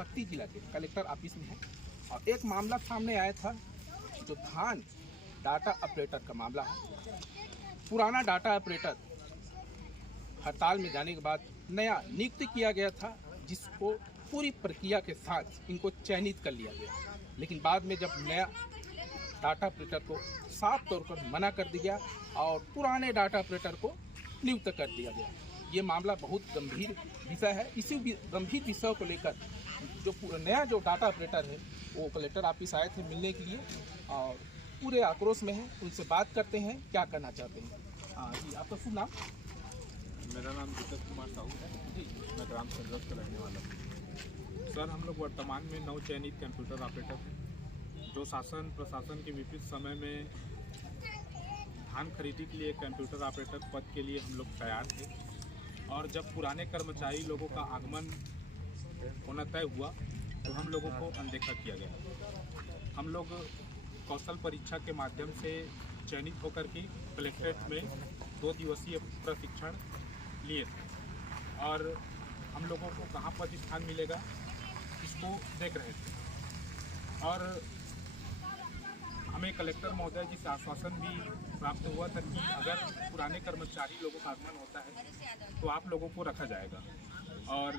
शक्ति जिला के कलेक्टर ऑफिस में है और एक मामला सामने आया था जो धान डाटा ऑपरेटर का मामला है। पुराना डाटा ऑपरेटर हड़ताल में जाने के बाद नया नियुक्त किया गया था, जिसको पूरी प्रक्रिया के साथ इनको चयनित कर लिया गया, लेकिन बाद में जब नया डाटा ऑपरेटर को साफ तौर पर मना कर दिया और पुराने डाटा ऑपरेटर को नियुक्त कर दिया गया। ये मामला बहुत गंभीर विषय है। इसी गंभीर विषय को लेकर जो नया जो डाटा ऑपरेटर है वो कलेक्टर ऑफिस आए थे मिलने के लिए और पूरे आक्रोश में है। उनसे बात करते हैं क्या करना चाहते हैं। हाँ जी, आपका शुभ नाम? मेरा नाम दीपक कुमार साहू है जी, मैं ग्राम संघर्ष का रहने वाला हूँ। सर, हम लोग वर्तमान में नव चयनित कंप्यूटर ऑपरेटर हैं, जो शासन प्रशासन के विपरीत समय में धान खरीदी के लिए कंप्यूटर ऑपरेटर पद के लिए हम लोग तैयार थे। और जब पुराने कर्मचारी लोगों का आगमन होना तय हुआ तो हम लोगों को अनदेखा किया गया। हम लोग कौशल परीक्षा के माध्यम से चयनित होकर के कलेक्ट्रेट में 2 दिवसीय प्रशिक्षण लिए थे और हम लोगों को कहाँ पद स्थान मिलेगा इसको देख रहे थे। और हमें कलेक्टर महोदय जी से आश्वासन भी प्राप्त हुआ था कि अगर पुराने कर्मचारी लोगों का आगमन होता है तो आप लोगों को रखा जाएगा। और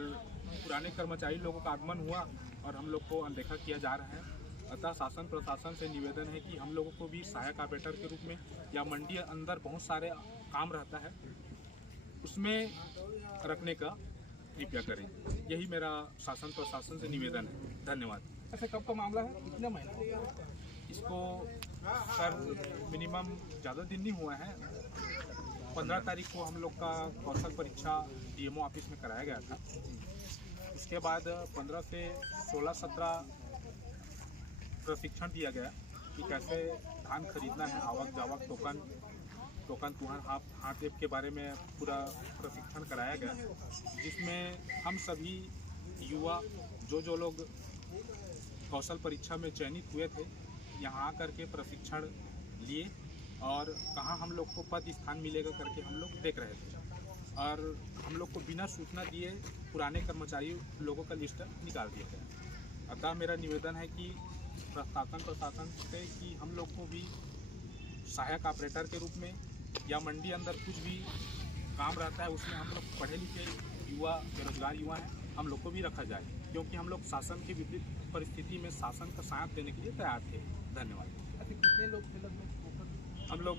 पुराने कर्मचारी लोगों का आगमन हुआ और हम लोग को अनदेखा किया जा रहा है। अतः शासन प्रशासन से निवेदन है कि हम लोगों को भी सहायक ऑपरेटर के रूप में या मंडी अंदर बहुत सारे काम रहता है उसमें रखने का कृपया करें। यही मेरा शासन प्रशासन से निवेदन है। धन्यवाद। अच्छा, कब का मामला है? कितने महीने? इसको सर मिनिमम ज़्यादा दिन नहीं हुआ है। 15 तारीख को हम लोग का कौशल परीक्षा डीएमओ ऑफिस में कराया गया था। उसके बाद 15 से 16-17 प्रशिक्षण दिया गया कि कैसे धान खरीदना है, आवक जावक टोकन तुहर हाथ एप के बारे में पूरा प्रशिक्षण कराया गया, जिसमें हम सभी युवा जो लोग कौशल परीक्षा में चयनित हुए थे यहाँ आकर के प्रशिक्षण लिए और कहाँ हम लोग को पद स्थान मिलेगा करके हम लोग देख रहे थे। और हम लोग को बिना सूचना दिए पुराने कर्मचारी लोगों का लिस्ट निकाल दिया गया। अतः मेरा निवेदन है कि प्रशासन से कि हम लोग को भी सहायक ऑपरेटर के रूप में या मंडी अंदर कुछ भी काम रहता है उसमें हम लोग पढ़े लिखे युवा बेरोजगार युवा हैं, हम लोग को भी रखा जाए, क्योंकि हम लोग शासन की विपरीत परिस्थिति में शासन का साथ देने के लिए तैयार थे। धन्यवाद। अच्छा, कितने लोग थे लगभग? हम लोग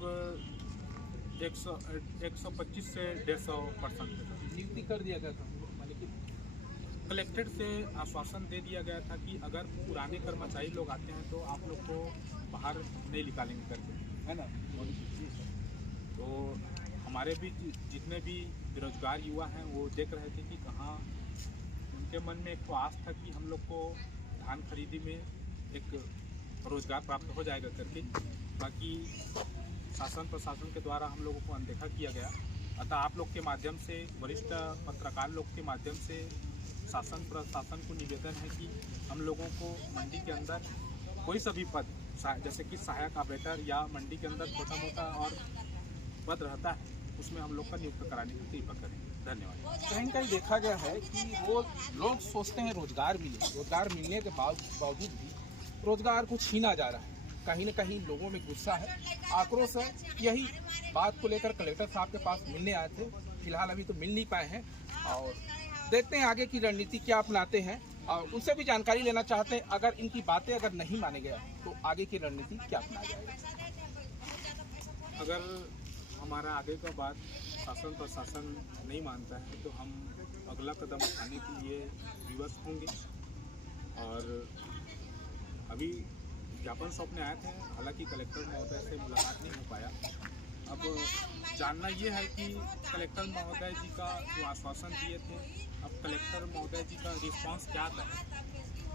125 से 150% नियुक्ति कर दिया गया था, माने कि कलेक्टेड से आश्वासन दे दिया गया था कि अगर पुराने कर्मचारी लोग आते हैं तो आप लोग को बाहर नहीं निकालेंगे करके, है ना। तो हमारे भी जितने भी बेरोजगार युवा हैं वो देख रहे थे कि कहाँ उनके मन में एक तो आस था कि हम लोग को धान खरीदी में एक रोजगार प्राप्त हो जाएगा करके। बाकी शासन प्रशासन के द्वारा हम लोगों को अनदेखा किया गया। अतः आप लोग के माध्यम से, वरिष्ठ पत्रकार लोग के माध्यम से शासन प्रशासन को निवेदन है कि हम लोगों को मंडी के अंदर कोई सा भी पद, जैसे कि सहायक ऑपरेटर या मंडी के अंदर छोटा मोटा और पद रहता है उसमें हम लोग का नियुक्त कराने की कृपा करें। धन्यवाद। कहीं देखा गया है कि वो लोग सोचते हैं रोजगार मिलने के बावजूद भी रोजगार को छीना जा रहा है। कहीं न कहीं लोगों में गुस्सा है, आक्रोश है। यही बात को लेकर कलेक्टर साहब के पास मिलने आए थे। फिलहाल अभी तो मिल नहीं पाए हैं और देखते हैं आगे की रणनीति क्या अपनाते हैं और उनसे भी जानकारी लेना चाहते हैं। अगर इनकी बातें अगर नहीं माने गया तो आगे की रणनीति क्या अपनाया जाएगा। अगर हमारा आगे का बात शासन प्रशासन नहीं मानता है तो हम अगला कदम उठाने के लिए विवश होंगे। और अभी ज्ञापन सौंपने आए थे, हालांकि कलेक्टर महोदय से मुलाकात नहीं हो पाया। अब जानना ये है कि कलेक्टर महोदय जी का जो आश्वासन दिए थे, अब कलेक्टर महोदय जी का रिस्पांस क्या आता है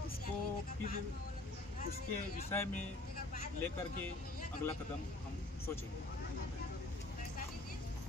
उसको फिर उसके विषय में लेकर के अगला कदम हम सोचेंगे।